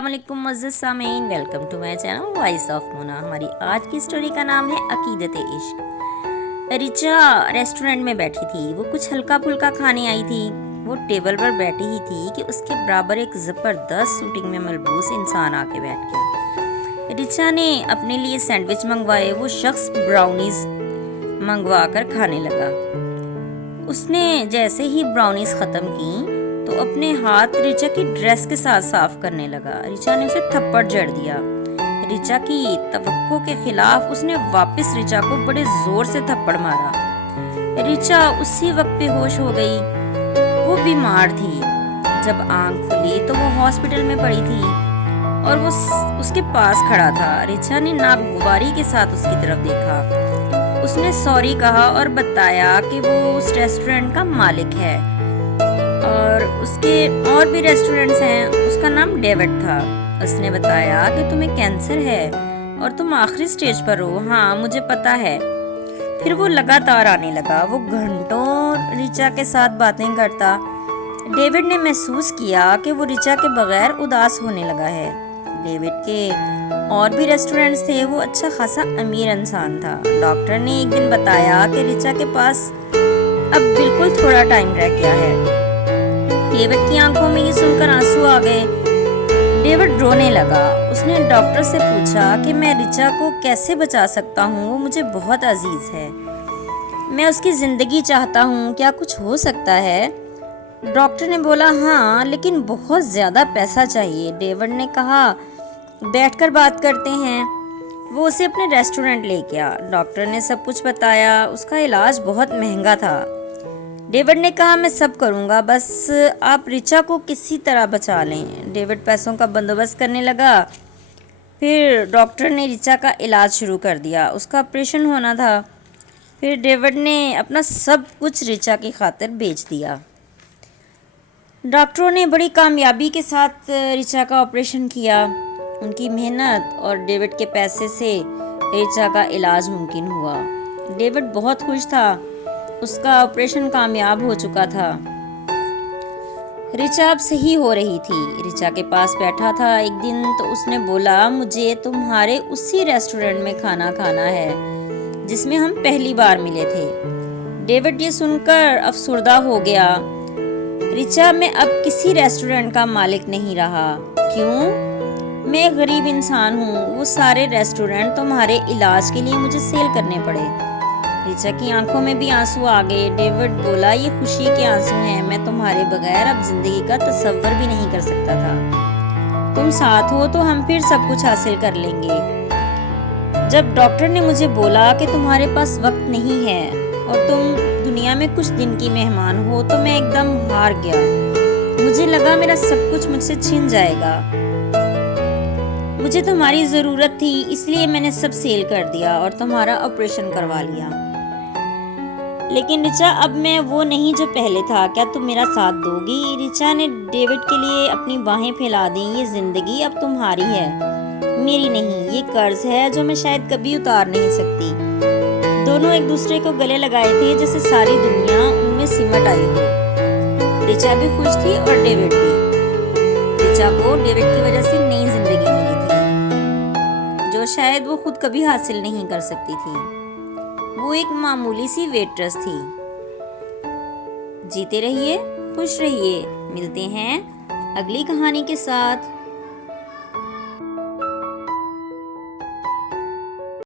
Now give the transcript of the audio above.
अस्सलामुअलैकुम मुअज़्ज़ज़ सामीन, welcome to my channel voice of Muna. हमारी आज की स्टोरी का नाम है अकीदत इश्क। रिचा रेस्टोरेंट में बैठी थी। वो कुछ हल्का फुल्का खाने आई थी। वो टेबल पर बैठी ही थी कि उसके बराबर एक ज़बरदस्त शूटिंग में मलबूस इंसान आके बैठ गया। रिचा ने अपने लिए सैंडविच मंगवाए। वो शख्स ब्राउनीज मंगवा कर खाने लगा। उसने जैसे ही ब्राउनीज ख़त्म की तो अपने हाथ रिचा की ड्रेस के साथ साफ करने लगा। रिचा ने उसे थप्पड़ जड़ दिया। रिचा की तवक्को के खिलाफ उसने वापस रिचा को बड़े जोर से थप्पड़ मारा। रिचा उसी वक्त बेहोश हो गई। वो बीमार थी। जब आंख खुली तो वो हॉस्पिटल में पड़ी थी और वो उसके पास खड़ा था। रिचा ने नागवारी के साथ उसकी तरफ देखा। उसने सॉरी कहा और बताया कि वो उस रेस्टोरेंट का मालिक है और उसके और भी रेस्टोरेंट्स हैं। उसका नाम डेविड था। उसने बताया कि तुम्हें कैंसर है और तुम आखिरी स्टेज पर हो। हाँ, मुझे पता है। फिर वो लगातार आने लगा। वो घंटों रिचा के साथ बातें करता। डेविड ने महसूस किया कि वो रिचा के बगैर उदास होने लगा है। डेविड के और भी रेस्टोरेंट्स थे। वो अच्छा खासा अमीर इंसान था। डॉक्टर ने एक दिन बताया कि रिचा के पास अब बिल्कुल थोड़ा टाइम रह गया है। डेविड की आंखों में ये सुनकर आंसू आ गए। डेविड रोने लगा। उसने डॉक्टर से पूछा कि मैं रिचा को कैसे बचा सकता हूँ। वो मुझे बहुत अजीज है। मैं उसकी जिंदगी चाहता हूँ। क्या कुछ हो सकता है? डॉक्टर ने बोला हाँ, लेकिन बहुत ज्यादा पैसा चाहिए। डेविड ने कहा बैठकर बात करते हैं। वो उसे अपने रेस्टोरेंट ले गया। डॉक्टर ने सब कुछ बताया। उसका इलाज बहुत महंगा था। डेविड ने कहा मैं सब करूंगा, बस आप रिचा को किसी तरह बचा लें। डेविड पैसों का बंदोबस्त करने लगा। फिर डॉक्टर ने रिचा का इलाज शुरू कर दिया। उसका ऑपरेशन होना था। फिर डेविड ने अपना सब कुछ रिचा की खातिर बेच दिया। डॉक्टरों ने बड़ी कामयाबी के साथ रिचा का ऑपरेशन किया। उनकी मेहनत और डेविड के पैसे से रिचा का इलाज मुमकिन हुआ। डेविड बहुत खुश था। उसका ऑपरेशन कामयाब हो चुका था। रिचा अब सही हो रही थी। रिचा के पास बैठा था एक दिन तो उसने बोला मुझे तुम्हारे उसी रेस्टोरेंट में खाना खाना है जिसमें हम पहली बार मिले थे। डेविड ये सुनकर अफसुर्दा हो गया। रिचा, मैं अब किसी रेस्टोरेंट का मालिक नहीं रहा। क्यों? मैं एक गरीब इंसान हूँ। वो सारे रेस्टोरेंट तुम्हारे इलाज के लिए मुझे सेल करने पड़े। रिचा की आंखों में भी आंसू आ गए। डेविड बोला ये खुशी के आंसू हैं। मैं तुम्हारे बगैर अब जिंदगी का तसव्वुर भी नहीं कर सकता था। तुम साथ हो तो हम फिर सब कुछ हासिल कर लेंगे। जब डॉक्टर ने मुझे बोला कि तुम्हारे पास वक्त नहीं है और तुम दुनिया में कुछ दिन की मेहमान हो तो मैं एकदम हार गया। मुझे लगा मेरा सब कुछ मुझसे छिन जाएगा। मुझे तुम्हारी जरूरत थी, इसलिए मैंने सब सेल कर दिया और तुम्हारा ऑपरेशन करवा लिया। लेकिन रिचा, अब मैं वो नहीं जो पहले था। क्या तुम मेरा साथ दोगी? रिचा ने डेविड के लिए अपनी बाहें फैला दी। ये जिंदगी अब तुम्हारी है, मेरी नहीं। ये कर्ज है जो मैं शायद कभी उतार नहीं सकती। दोनों एक दूसरे को गले लगाए थे जैसे सारी दुनिया उनमें सिमट आई हो। रिचा भी खुश थी और डेविड भी। रिचा को डेविड की वजह से नई जिंदगी मिली थी जो शायद वो खुद कभी हासिल नहीं कर सकती थी। वो एक मामूली सी वेट्रेस थी। जीते रहिए, खुश रहिए। मिलते हैं अगली कहानी के साथ।